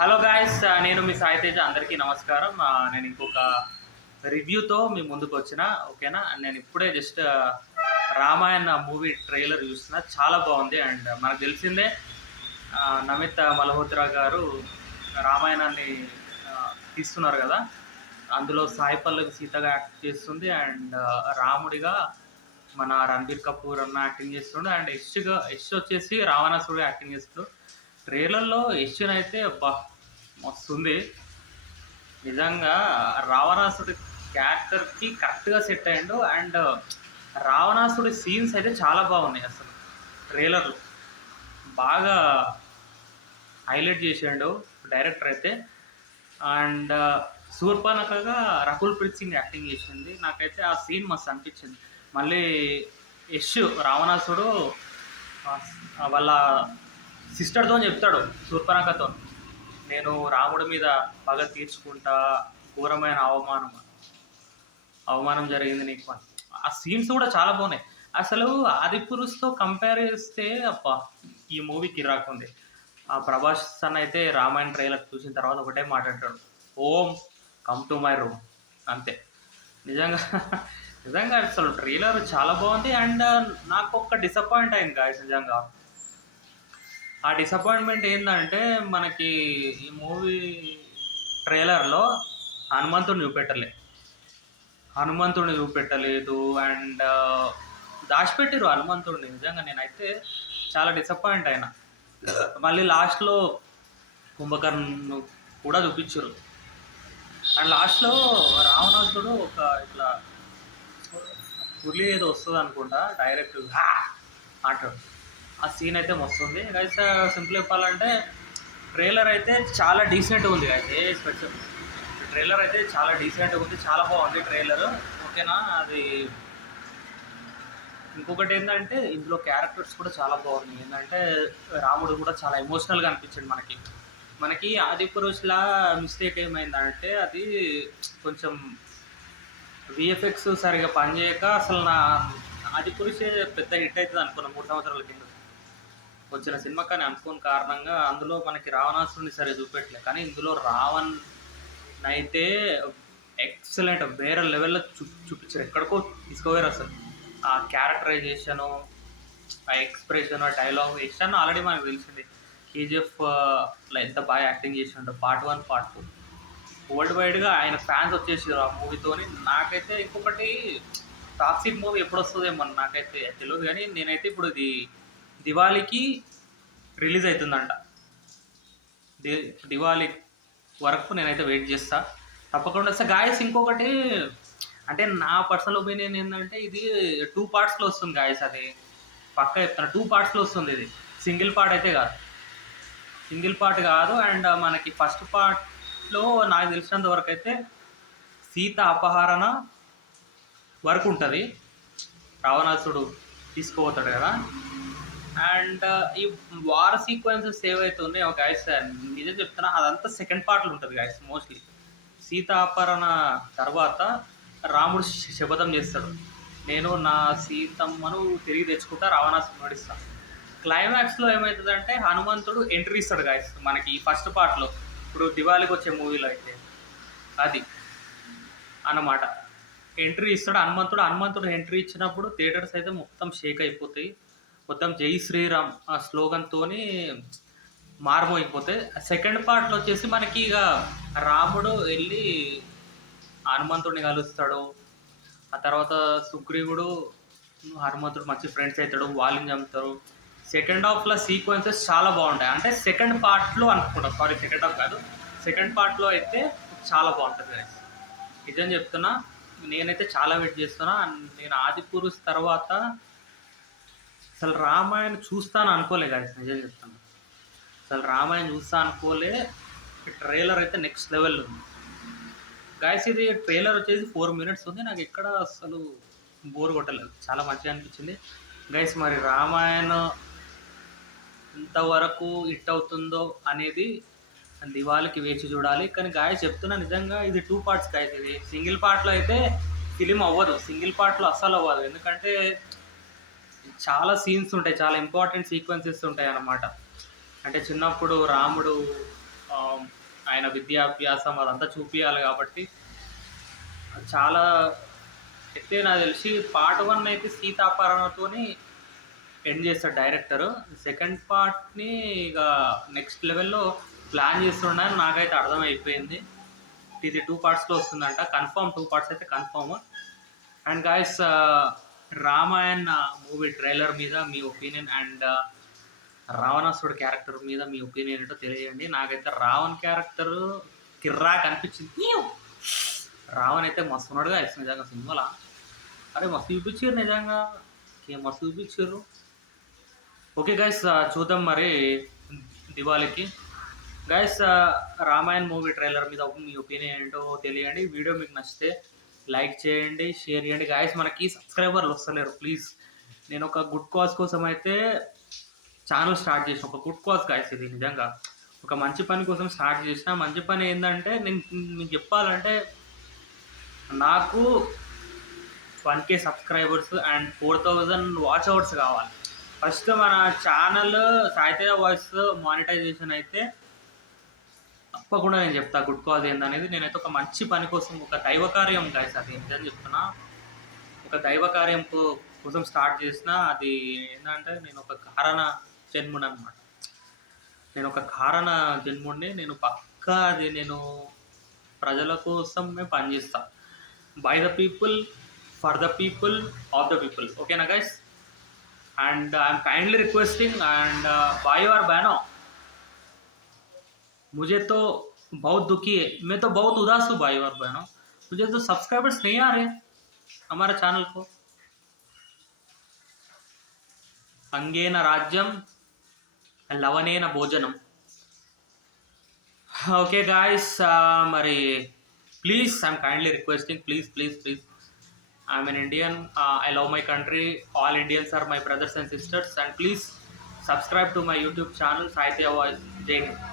Hello guys, నేను మీ సాయి తేజ. అందరికీ నమస్కారం. నేను ఇంకొక రివ్యూతో మీ ముందుకు వచ్చిన. ఓకేనా? నేను ఇప్పుడే జస్ట్ రామాయణ మూవీ ట్రైలర్ చూస్తున్నా. చాలా బాగుంది. అండ్ మనకు తెలిసిందే, నమిత్ మల్హోత్రా గారు రామాయణాన్ని తీస్తున్నారు కదా. అందులో సాయి పల్లవి సీతగా యాక్ట్ చేస్తుంది. అండ్ రాముడిగా మన రణబీర్ కపూర్ అన్న యాక్టింగ్ చేస్తుండు. అండ్ యష్ వచ్చేసి రావణాసురుడు యాక్టింగ్ చేస్తుండు. ట్రైలర్లో యశ్ని అయితే మస్తుంది. నిజంగా రావణాసుడి క్యారెక్టర్కి కరెక్ట్గా సెట్ అయ్యిండు. అండ్ రావణాసుడి సీన్స్ అయితే చాలా బాగున్నాయి. అసలు ట్రైలర్లో బాగా హైలైట్ చేసాడు డైరెక్టర్ అయితే. అండ్ శూర్పణఖగా రకుల్ ప్రీత్ సింగ్ యాక్టింగ్ చేసింది. నాకైతే ఆ సీన్ మస్తు అనిపించింది. మళ్ళీ యష్ రావణాసుడు వాళ్ళ సిస్టర్తో చెప్తాడు శూర్పణఖతో, నేను రాముడి మీద పగ తీర్చుకుంటా, ఘోరమైన అవమానం జరిగింది నీకు అని. ఆ సీన్స్ కూడా చాలా బాగున్నాయి. అసలు ఆదిపురుష్తో కంపేర్ చేస్తే అబ్బా, ఈ మూవీకి రాకుంది. ఆ ప్రభాస్ అన్న అయితే రామాయణ ట్రైలర్ చూసిన తర్వాత ఒకటే మాట్లాడతాడు, ఓం కమ్ టు మై రూమ్, అంతే. నిజంగా నిజంగా అసలు ట్రైలర్ చాలా బాగుంది. అండ్ నాకు ఒక్క డిసప్పాయింట్ అయింది గాయస్. నిజంగా ఆ డిసప్పాయింట్మెంట్ ఏంటంటే, మనకి ఈ మూవీ ట్రైలర్లో హనుమంతుడిని చూపెట్టలేదు. అండ్ దాచిపెట్టిరు హనుమంతుడిని. నిజంగా నేనైతే చాలా డిసప్పాయింట్ అయినా. మళ్ళీ లాస్ట్లో కుంభకర్ణను కూడా చూపించారు. అండ్ లాస్ట్లో రావణాసుడు ఒక ఇట్లా పులి ఏదో వస్తుంది అనుకుంటా, డైరెక్ట్ అంటాడు. ఆ సీన్ అయితే వస్తుంది గైస్. సింపుల్ చెప్పాలంటే ట్రైలర్ అయితే చాలా డీసెంట్గా ఉంది గైస్. ఏ స్పెషల్ ట్రైలర్ అయితే చాలా డీసెంట్గా ఉంది, చాలా బాగుంది ట్రైలర్. ఓకేనా? అది ఇంకొకటి ఏంటంటే, ఇందులో క్యారెక్టర్స్ కూడా చాలా బాగున్నాయి. ఏంటంటే రాముడు కూడా చాలా ఎమోషనల్గా అనిపించింది మనకి ఆదిపురుషులా మిస్టేక్ ఏమైందంటే, అది కొంచెం విఎఫ్ఎక్స్ సరిగా పనిచేయక అసలు ఆదిపురుషే పెద్ద హిట్ అవుతుంది అనుకున్న 3 సంవత్సరాల కింద వచ్చిన సినిమా. కానీ అనుకోని కారణంగా అందులో మనకి రావణాసురుని సరే చూపెట్టలేదు. కానీ ఇందులో రావణ్ అయితే ఎక్సలెంట్, వేరే లెవెల్లో చూపించారు. ఎక్కడికో తీసుకోవేరు అసలు. ఆ క్యారెక్టరైజేషను, ఆ ఎక్స్ప్రెషన్, ఆ డైలాగ్. యషన్ ఆల్రెడీ మనకు తెలిసింది కేజీఎఫ్లో ఎంత బాగా యాక్టింగ్ చేసిండో. పార్ట్ 1, పార్ట్ 2 వరల్డ్ వైడ్గా ఆయన ఫ్యాన్స్ వచ్చేసారు ఆ మూవీతోని. నాకైతే ఇంకొకటి టాక్సిక్ మూవీ ఎప్పుడు వస్తుందేమో నాకైతే తెలియదు. కానీ నేనైతే ఇప్పుడు ఇది దివాళీకి రిలీజ్ అవుతుందంట. దివాళీ వరకు నేనైతే వెయిట్ చేస్తా, తప్పకుండా వస్తా గాయస్. ఇంకొకటి అంటే నా పర్సనల్ ఒపీనియన్ ఏంటంటే, ఇది 2 పార్ట్స్లో వస్తుంది గాయస్. అది పక్కా చెప్తాను, 2 పార్ట్స్లో వస్తుంది. ఇది సింగిల్ పార్ట్ కాదు. అండ్ మనకి ఫస్ట్ పార్ట్లో నాకు తెలిసినంత వరకు అయితే సీత అపహరణ వరకు ఉంటుంది. రావణాసుడు తీసుకుపోతాడు కదా. అండ్ ఈ వార్ సీక్వెన్సెస్ ఏవైతే ఉన్నాయో గాయస్, నిజం చెప్తున్నా, అదంతా సెకండ్ పార్ట్లో ఉంటుంది గాయస్. మోస్ట్లీ సీత అపహరణ తర్వాత రాముడు శపథం చేస్తాడు, నేను నా సీతమ్మను తిరిగి తెచ్చుకుంటా, రావణాసురుని ఓడిస్తాను. క్లైమాక్స్లో ఏమవుతుందంటే హనుమంతుడు ఎంట్రీ ఇస్తాడు గాయస్ మనకి ఫస్ట్ పార్ట్లో. ఇప్పుడు దివాళీకి వచ్చే మూవీలో అయితే అది అన్నమాట. ఎంట్రీ ఇస్తాడు హనుమంతుడు ఎంట్రీ ఇచ్చినప్పుడు థియేటర్స్ అయితే మొత్తం షేక్ అయిపోతాయి. మొత్తం జై శ్రీరామ్ ఆ స్లోగన్తో మారుమోగిపోతాయి. సెకండ్ పార్ట్లో వచ్చేసి మనకి ఇక రాముడు వెళ్ళి హనుమంతుడిని కలుస్తాడు. ఆ తర్వాత సుగ్రీవుడు హనుమంతుడు మంచి ఫ్రెండ్స్ అవుతాడు, వాళ్ళని చంపుతారు. సెకండ్ హాఫ్లో సీక్వెన్సెస్ చాలా బాగుంటాయి. అంటే సెకండ్ పార్ట్లో అనుకుంటా, సారీ సెకండ్ హాఫ్ కాదు, సెకండ్ పార్ట్లో అయితే చాలా బాగుంటుంది. నిజం చెప్తున్నా, నేనైతే చాలా వెయిట్ చేస్తున్నా. నేను ఆదిపురుష్ తర్వాత అసలు రామాయణ చూస్తాను అనుకోలే గాయస్. నిజం చెప్తాను, అసలు రామాయణ చూస్తా అనుకోలే. ట్రైలర్ అయితే నెక్స్ట్ లెవెల్ ఉంది గాయస్. ఇది ట్రైలర్ వచ్చేసి 4 minutes ఉంది. నాకు ఎక్కడ అసలు బోర్ కొట్టలేదు, చాలా మంచిగా అనిపించింది గైస్. మరి రామాయణ ఎంతవరకు హిట్ అవుతుందో అనేది దివాళీకి వేచి చూడాలి. కానీ గాయస్ చెప్తున్నా, నిజంగా ఇది 2 parts గాయస్. ఇది సింగిల్ పార్ట్లో అయితే ఫిలిం అవ్వదు, సింగిల్ పార్ట్లో అస్సలు అవ్వదు. ఎందుకంటే చాలా సీన్స్ ఉంటాయి, చాలా ఇంపార్టెంట్ సీక్వెన్సెస్ ఉంటాయి అన్నమాట. అంటే చిన్నప్పుడు రాముడు ఆయన విద్యాభ్యాసం అదంతా చూపియాలి కాబట్టి చాలా అయితే నాకు తెలిసి పార్ట్ 1 అయితే సీతాపహరణతోని ఎండ్ చేస్తాడు డైరెక్టర్. సెకండ్ పార్ట్‌ని ఇక నెక్స్ట్ లెవెల్‌లో ప్లాన్ చేస్తున్నాడని నాకైతే అర్థమైపోయింది. ఇది 2 పార్ట్స్‌లో వస్తుందంట. కన్ఫర్మ్ 2 పార్ట్స్ అయితే confirm. And guys Ramayan movie trailer మీద మీ ఒపీనియన్ అండ్ రావణాసురుడు క్యారెక్టర్ మీద మీ ఒపీనియన్ ఏంటో తెలియజేయండి. నాకైతే రావణ్ క్యారెక్టర్ కిర్రాక్ అనిపించింది. రావణ్ అయితే మస్తు ఉన్నాడు గైస్ నిజంగా సినిమాలో. అరే మస్తు చూపించారు నిజంగా, మస్తు చూపించారు. ఓకే గైస్, చూద్దాం మరి దివాళీకి. గైస్ రామాయణ్ మూవీ ట్రైలర్ మీద మీ ఒపీనియన్ ఏంటో తెలియండి. వీడియో మీకు నచ్చితే లైక్ చేయండి, షేర్ చేయండి. గైస్ మనకి సబ్స్క్రైబర్లు వస్తలేరు ప్లీజ్. నేను ఒక గుడ్ కాజ్ కోసం అయితే ఛానల్ స్టార్ట్ చేసిన, ఒక గుడ్ కాజ్ గైస్ ఇది నిజంగా. ఒక మంచి పని కోసం స్టార్ట్ చేసిన. మంచి పని ఏంటంటే నేను మీకు చెప్పాలంటే నాకు 1K subscribers and 4000 watch hours కావాలి. ఫస్ట్ మన ఛానల్ సాయితేజ వాయిస్ మానిటైజేషన్ అయితే తప్పకుండా నేను చెప్తా గుడ్ కాజ్ ఏందనేది. నేనైతే ఒక మంచి పని కోసం, ఒక దైవకార్యం గైస్ అది నిజం చెప్తున్నా, ఒక దైవకార్యం కోసం స్టార్ట్ చేసిన. అది ఏంటంటే నేను ఒక కారణ జన్ముడు అనమాట. నేను ఒక కారణ జన్ముడిని. నేను పక్కా అది నేను ప్రజల కోసమే పనిచేస్తా. By the people, for the people, of the people. ఓకేనా guys? and I am kindly requesting and भाई और बहनों, मुझे तो बहुत दुखी है, मैं तो बहुत उदास हूँ भाई और बहनों. मुझे तो सब्सक्राइबर्स नहीं आ रहे हमारे चैनल को. अंगेन राज्यम लवनेन भोजनम. Okay guys, మరి please I'm kindly requesting, please I'm an Indian, I love my country, all Indians are my brothers and sisters, and please subscribe to my YouTube channel Saitya Voice. Jai Hind.